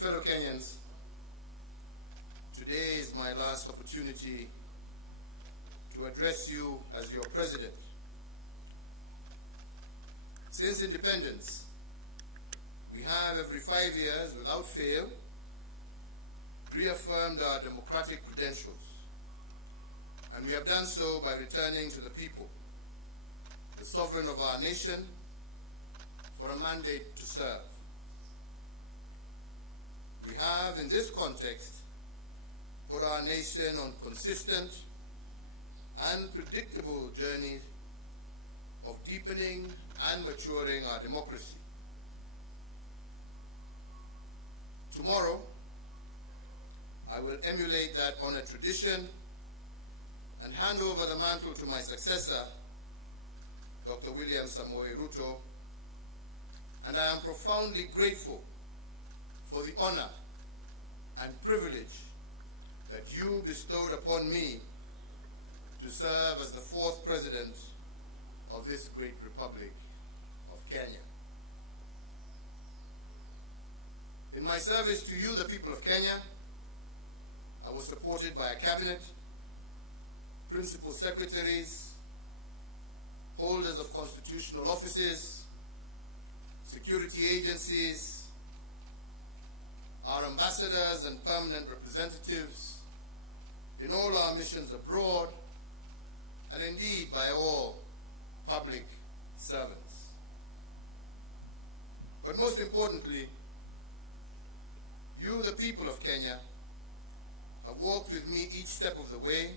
fellow Kenyans, today is my last opportunity to address you as your president. Since independence, we have every 5 years, without fail, reaffirmed our democratic credentials. And we have done so by returning to the people, the sovereign of our nation, for a mandate to serve. We have, in this context, put our nation on consistent and predictable journeys of deepening and maturing our democracy. Tomorrow, I will emulate that honored tradition and hand over the mantle to my successor, Dr. William Samoei Ruto, and I am profoundly grateful for the honor and privilege that you bestowed upon me to serve as the 4th president of this great republic of Kenya. In my service to you, the people of Kenya, I was supported by a cabinet, principal secretaries, holders of constitutional offices, security agencies, our ambassadors and permanent representatives in all our missions abroad, and indeed by all public servants. But most importantly, you, the people of Kenya, have walked with me each step of the way,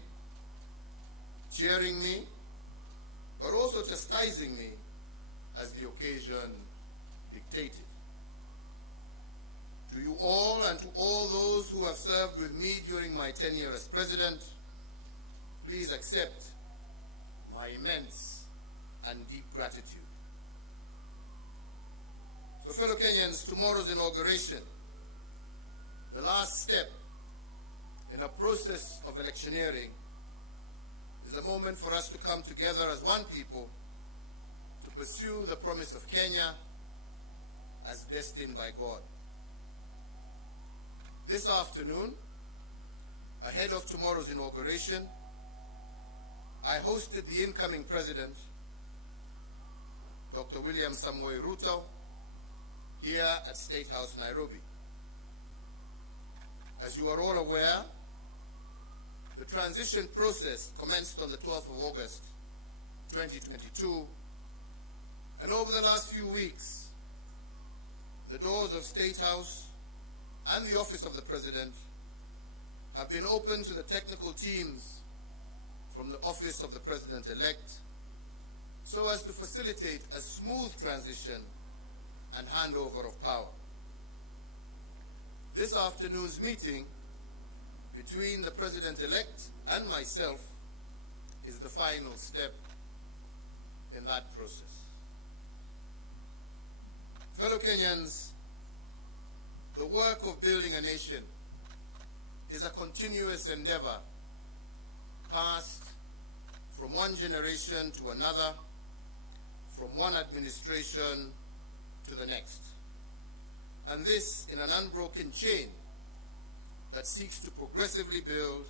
cheering me, but also chastising me as the occasion dictated. To you all and to all those who have served with me during my tenure as president, please accept my immense and deep gratitude. So, fellow Kenyans, tomorrow's inauguration, the last step in a process of electioneering, is a moment for us to come together as one people to pursue the promise of Kenya as destined by God. This afternoon, ahead of tomorrow's inauguration, I hosted the incoming president, Dr. William Samoei Ruto, here at State House, Nairobi. As you are all aware, the transition process commenced on the 12th of August, 2022, and over the last few weeks, the doors of State House and the Office of the President have been open to the technical teams from the Office of the President-elect so as to facilitate a smooth transition and handover of power. This afternoon's meeting between the President-elect and myself is the final step in that process. Fellow Kenyans, the work of building a nation is a continuous endeavor passed from one generation to another, from one administration to the next. And this in an unbroken chain that seeks to progressively build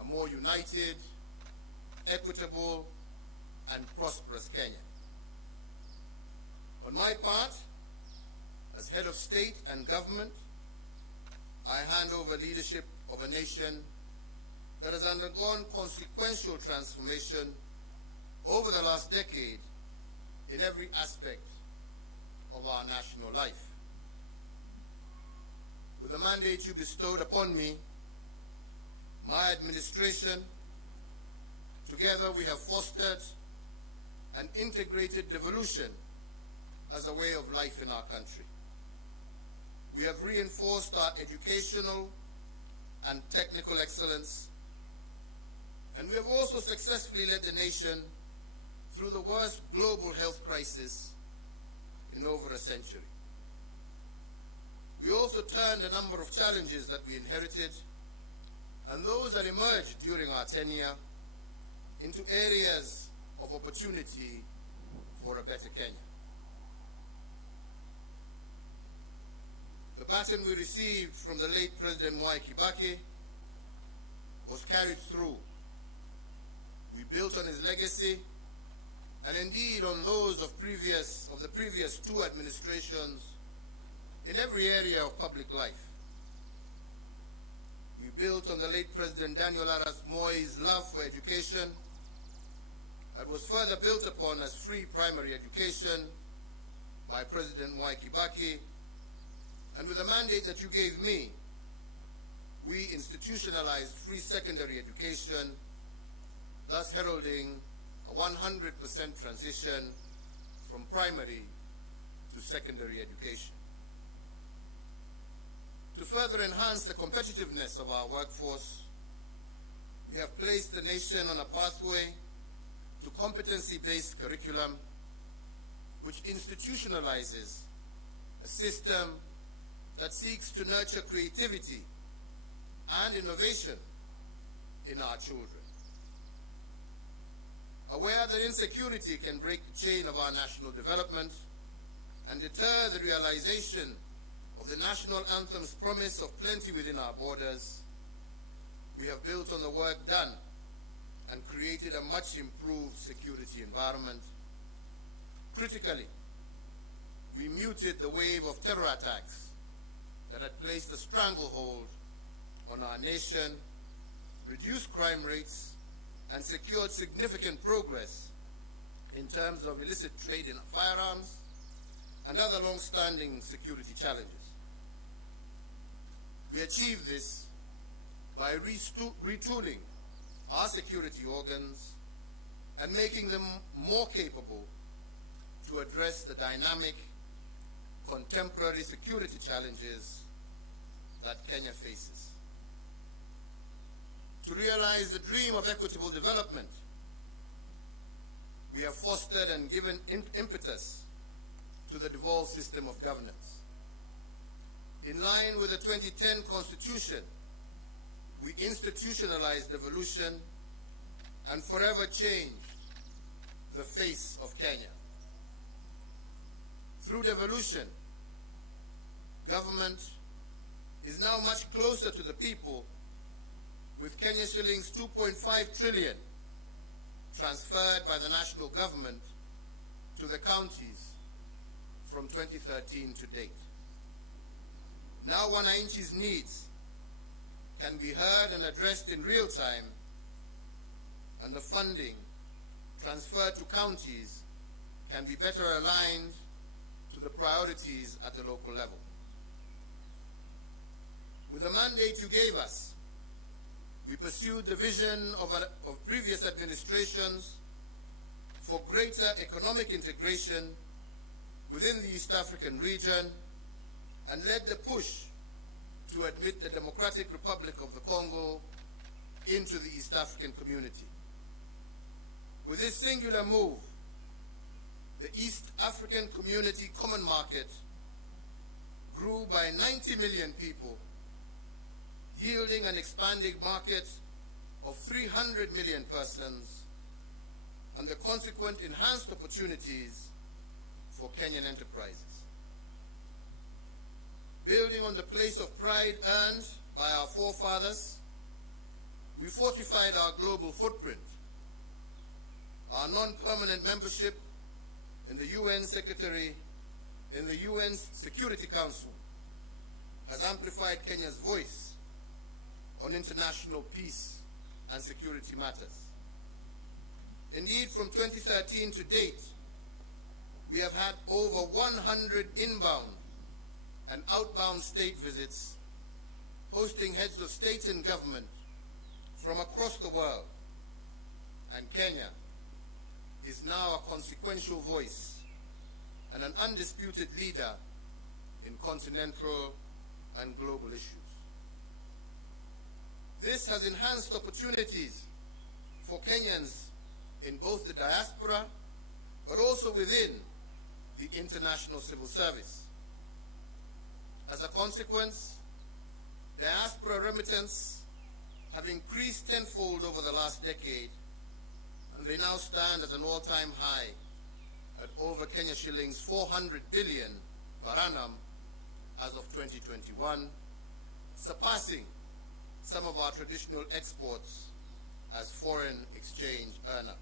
a more united, equitable, and prosperous Kenya. On my part, as head of state and government, I hand over leadership of a nation that has undergone consequential transformation over the last decade in every aspect of our national life. With the mandate you bestowed upon me, my administration, together we have fostered an integrated devolution as a way of life in our country. We have reinforced our educational and technical excellence, and we have also successfully led the nation through the worst global health crisis in over a century. We also turned a number of challenges that we inherited and those that emerged during our tenure into areas of opportunity for a better Kenya. The baton we received from the late President Mwai Kibaki was carried through. We built on his legacy and indeed on those of the previous two administrations in every area of public life. We built on the late President Daniel Arap Moi's love for education that was further built upon as free primary education by President Mwai Kibaki, and with the mandate that you gave me, we institutionalized free secondary education, thus heralding a 100% transition from primary to secondary education. To further enhance the competitiveness of our workforce, we have placed the nation on a pathway to competency-based curriculum which institutionalizes a system that seeks to nurture creativity and innovation in our children. Aware that insecurity can break the chain of our national development and deter the realization of the national anthem's promise of plenty within our borders, we have built on the work done and created a much improved security environment. Critically, we muted the wave of terror attacks that had placed a stranglehold on our nation, reduced crime rates, and secured significant progress in terms of illicit trade in firearms and other long-standing security challenges. We achieved this by retooling our security organs and making them more capable to address the dynamic, contemporary security challenges that Kenya faces. To realize the dream of equitable development, we have fostered and given impetus to the devolved system of governance. In line with the 2010 Constitution, we institutionalized devolution and forever changed the face of Kenya. Through devolution, government is now much closer to the people, with Kenya shillings 2.5 trillion transferred by the national government to the counties from 2013 to date. Now Wananchi's needs can be heard and addressed in real time, and the funding transferred to counties can be better aligned to the priorities at the local level. With the mandate you gave us, we pursued the vision of previous administrations for greater economic integration within the East African region and led the push to admit the Democratic Republic of the Congo into the East African community. With this singular move, the East African Community Common Market grew by 90 million people, yielding an expanding market of 300 million persons and the consequent enhanced opportunities for Kenyan enterprises. Building on the place of pride earned by our forefathers, we fortified our global footprint. Our non-permanent membership in the UN Security Council has amplified Kenya's voice on international peace and security matters. Indeed, from 2013 to date, we have had over 100 inbound and outbound state visits, hosting heads of state and government from across the world. And Kenya is now a consequential voice and an undisputed leader in continental and global issues. This has enhanced opportunities for Kenyans in both the diaspora, but also within the international civil service. As a consequence, diaspora remittance have increased tenfold over the last decade, and they now stand at an all-time high at over Kenya shillings 400 billion per annum, as of 2021, surpassing some of our traditional exports as foreign exchange earner.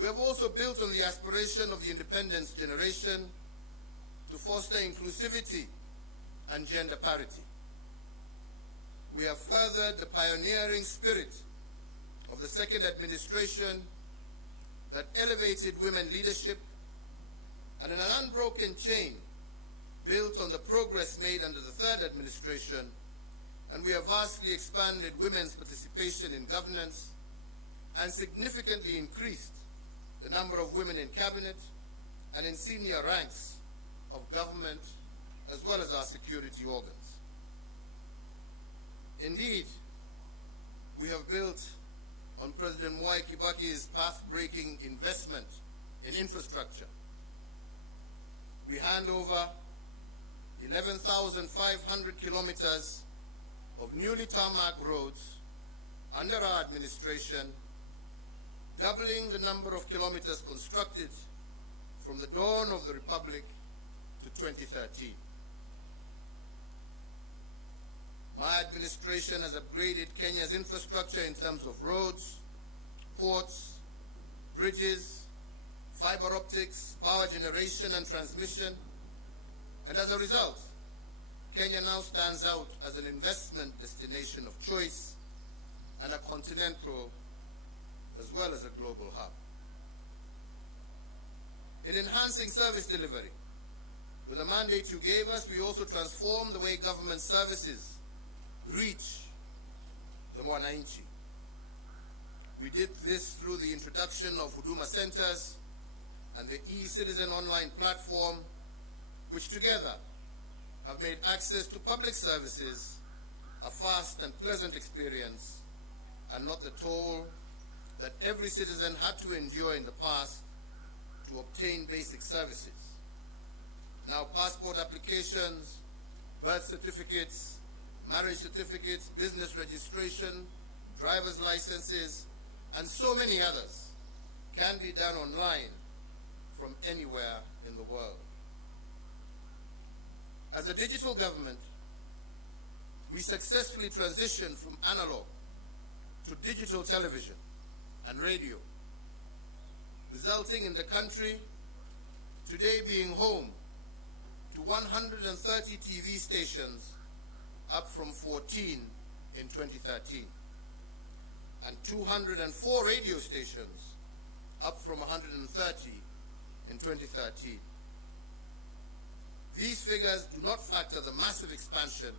We have also built on the aspiration of the independence generation to foster inclusivity and gender parity. We have furthered the pioneering spirit of the second administration that elevated women leadership, and in an unbroken chain built on the progress made under the third administration, and we have vastly expanded women's participation in governance and significantly increased the number of women in cabinet and in senior ranks of government as well as our security organs. Indeed, we have built on President Mwai Kibaki's path-breaking investment in infrastructure. We hand over 11,500 kilometers of newly tarmac roads under our administration, doubling the number of kilometers constructed from the dawn of the Republic to 2013. My administration has upgraded Kenya's infrastructure in terms of roads, ports, bridges, fiber optics, power generation and transmission, and as a result, Kenya now stands out as an investment destination of choice and a continental as well as a global hub. In enhancing service delivery, with the mandate you gave us, we also transformed the way government services reach the Mwananchi. We did this through the introduction of Huduma Centers and the e-Citizen online platform, which together have made access to public services a fast and pleasant experience and not the toll that every citizen had to endure in the past to obtain basic services. Now passport applications, birth certificates, marriage certificates, business registration, driver's licenses, and so many others can be done online from anywhere in the world. As a digital government, we successfully transitioned from analog to digital television and radio, resulting in the country today being home to 130 TV stations, up from 14 in 2013, and 204 radio stations, up from 130 in 2013. These figures do not factor the massive expansion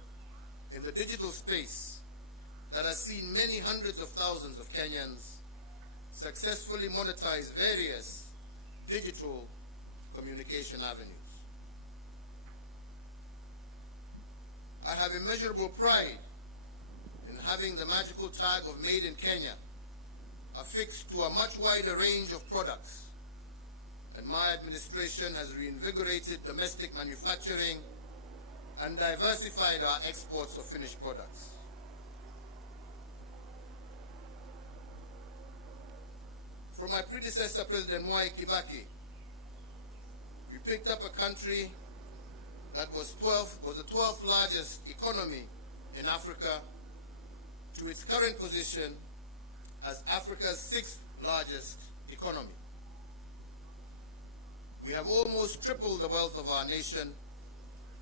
in the digital space that has seen many hundreds of thousands of Kenyans successfully monetize various digital communication avenues. I have immeasurable pride in having the magical tag of Made in Kenya affixed to a much wider range of products, and my administration has reinvigorated domestic manufacturing and diversified our exports of finished products. From my predecessor, President Mwai Kibaki, we picked up a country that was the 12th largest economy in Africa to its current position as Africa's 6th largest economy. We have almost tripled the wealth of our nation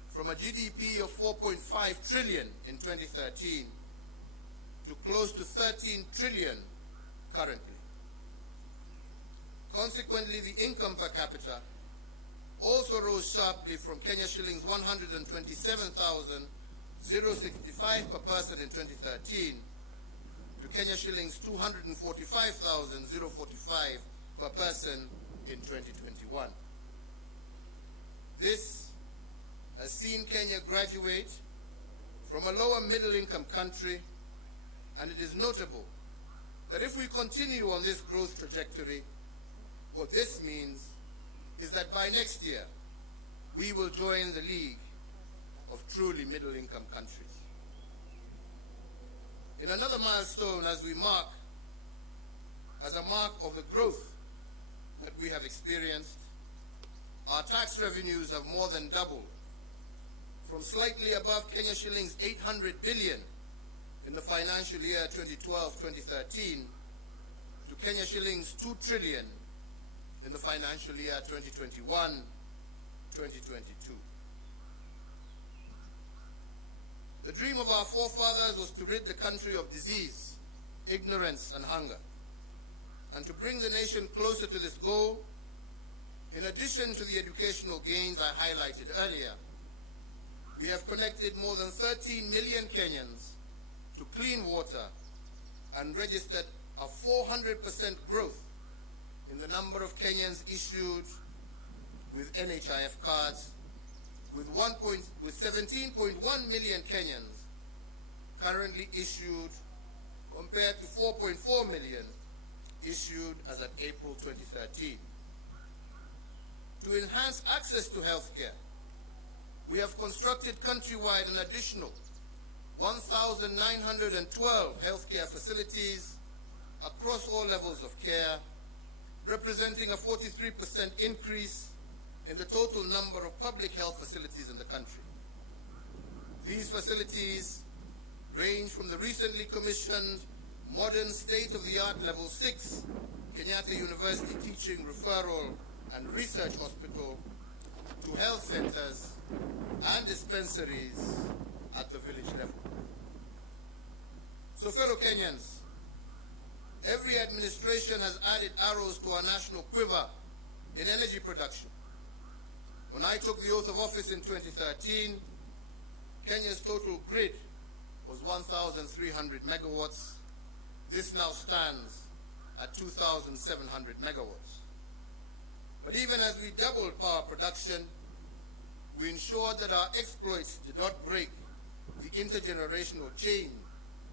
from a GDP of 4.5 trillion in 2013 to close to 13 trillion currently. Consequently, the income per capita also rose sharply from Kenya shillings 127,065 per person in 2013 to Kenya shillings 245,045 per person in 2021. This has seen Kenya graduate from a lower middle income country, and it is notable that if we continue on this growth trajectory, what this means is that by next year, we will join the league of truly middle-income countries. In another milestone as a mark of the growth that we have experienced, our tax revenues have more than doubled from slightly above Kenya shillings 800 billion in the financial year 2012-2013 to Kenya shillings 2 trillion in the financial year 2021-2022. The dream of our forefathers was to rid the country of disease, ignorance, and hunger. And to bring the nation closer to this goal, in addition to the educational gains I highlighted earlier, we have connected more than 13 million Kenyans to clean water and registered a 400% growth in the number of Kenyans issued with NHIF cards, with 17.1 million Kenyans currently issued compared to 4.4 million issued as at April 2013. To enhance access to healthcare, we have constructed countrywide an additional 1,912 healthcare facilities across all levels of care, representing a 43% increase in the total number of public health facilities in the country. These facilities range from the recently commissioned modern state-of-the-art Level 6 Kenyatta University Teaching, Referral and Research Hospital to health centers and dispensaries at the village level. So, fellow Kenyans, every administration has added arrows to our national quiver in energy production. When I took the oath of office in 2013, Kenya's total grid was 1,300 megawatts. This now stands at 2,700 megawatts. But even as we doubled power production, we ensured that our exploits did not break the intergenerational chain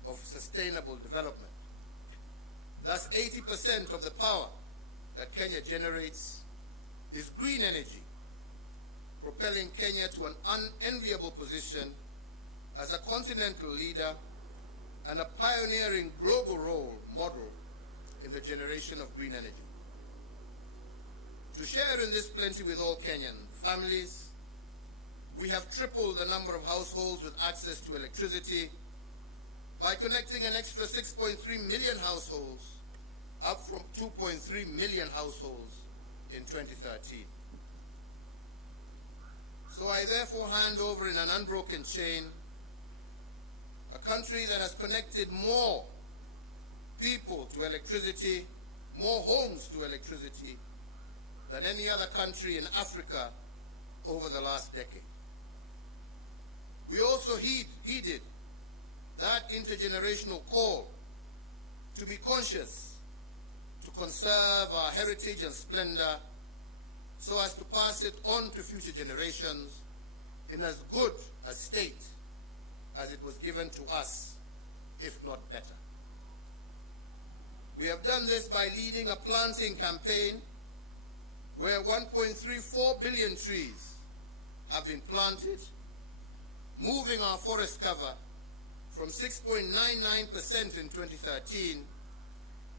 of sustainable development. Thus, 80% of the power that Kenya generates is green energy, propelling Kenya to an unenviable position as a continental leader and a pioneering global role model in the generation of green energy. To share in this plenty with all Kenyan families, we have tripled the number of households with access to electricity by connecting an extra 6.3 million households, up from 2.3 million households in 2013. So I therefore hand over in an unbroken chain a country that has connected more people to electricity, more homes to electricity, than any other country in Africa over the last decade. We also heeded that intergenerational call to be conscious, to conserve our heritage and splendor so as to pass it on to future generations in as good a state as it was given to us, if not better. We have done this by leading a planting campaign where 1.34 billion trees have been planted, moving our forest cover from 6.99% in 2013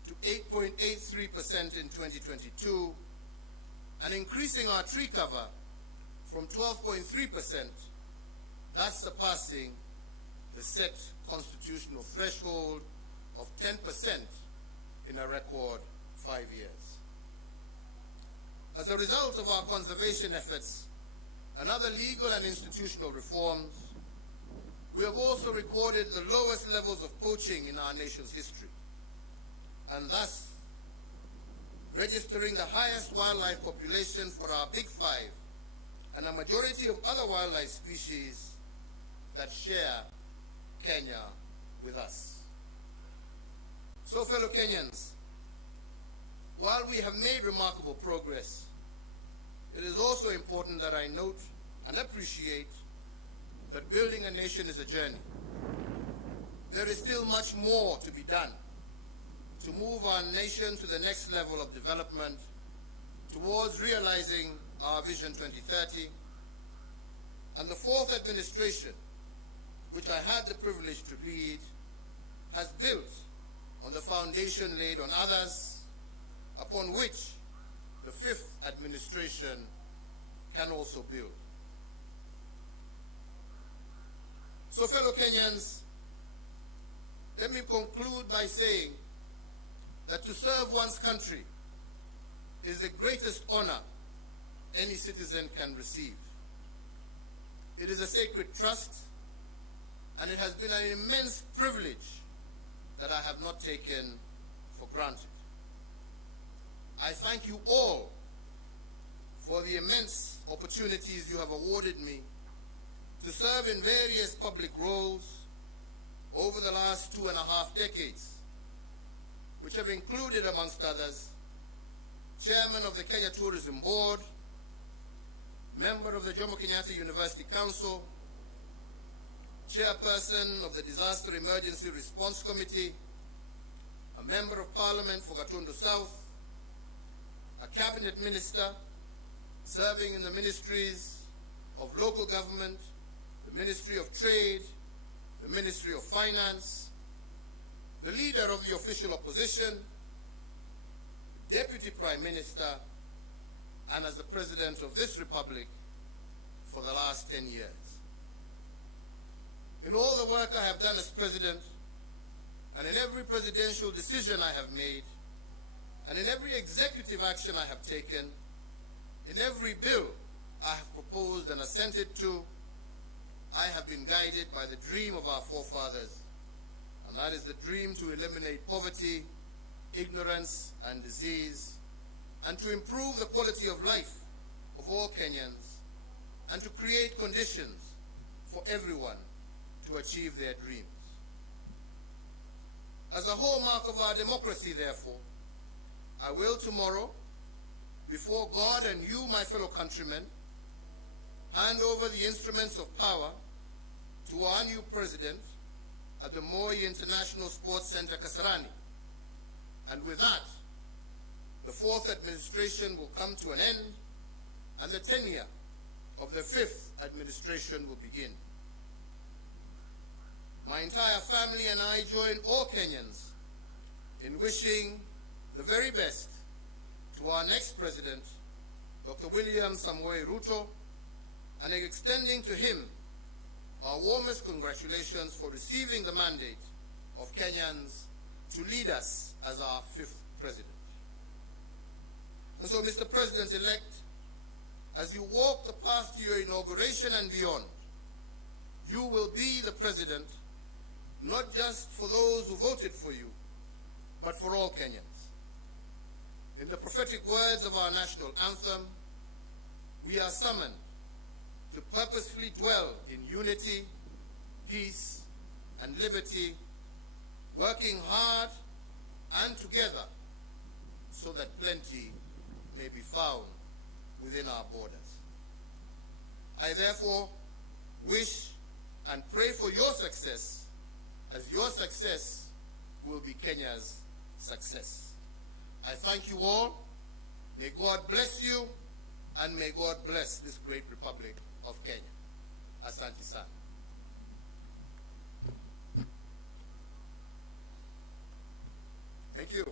to 8.83% in 2022, and increasing our tree cover from 12.3%, thus surpassing the set constitutional threshold of 10% in a record 5 years. As a result of our conservation efforts and other legal and institutional reforms, we have also recorded the lowest levels of poaching in our nation's history, and thus registering the highest wildlife population for our Big Five and a majority of other wildlife species that share Kenya with us. So, fellow Kenyans, while we have made remarkable progress, it is also important that I note and appreciate that building a nation is a journey. There is still much more to be done to move our nation to the next level of development towards realizing our Vision 2030. And the fourth administration, which I had the privilege to lead, has built on the foundation laid on others, upon which the fifth administration can also build. So, fellow Kenyans, let me conclude by saying that to serve one's country is the greatest honor any citizen can receive. It is a sacred trust, and it has been an immense privilege that I have not taken for granted. I thank you all for the immense opportunities you have awarded me to serve in various public roles over the last 2.5 decades, which have included, amongst others, Chairman of the Kenya Tourism Board, member of the Jomo Kenyatta University Council, Chairperson of the Disaster Emergency Response Committee, a Member of Parliament for Gatundu South, a Cabinet Minister serving in the Ministries of Local Government, the Ministry of Trade, the Ministry of Finance, the Leader of the Official Opposition, Deputy Prime Minister, and as the President of this Republic for the last 10 years. In all the work I have done as President, and in every presidential decision I have made, and in every executive action I have taken, in every bill I have proposed and assented to, I have been guided by the dream of our forefathers, and that is the dream to eliminate poverty, ignorance, and disease, and to improve the quality of life of all Kenyans, and to create conditions for everyone to achieve their dreams. As a hallmark of our democracy, therefore, I will tomorrow, before God and you, my fellow countrymen, hand over the instruments of power to our new president at the Moi International Sports Center, Kasarani. And with that, the fourth administration will come to an end, and the tenure of the fifth administration will begin. My entire family and I join all Kenyans in wishing the very best to our next president, Dr. William Samoei Ruto, and extending to him our warmest congratulations for receiving the mandate of Kenyans to lead us as our fifth president. And so, Mr. President-elect, as you walk the path to your inauguration and beyond, you will be the president not just for those who voted for you, but for all Kenyans. In the prophetic words of our national anthem, we are summoned to purposefully dwell in unity, peace, and liberty, working hard and together so that plenty may be found within our borders. I therefore wish and pray for your success, as your success will be Kenya's success. I thank you all. May God bless you, and may God bless this great Republic of Kenya. Asante sana. Thank you.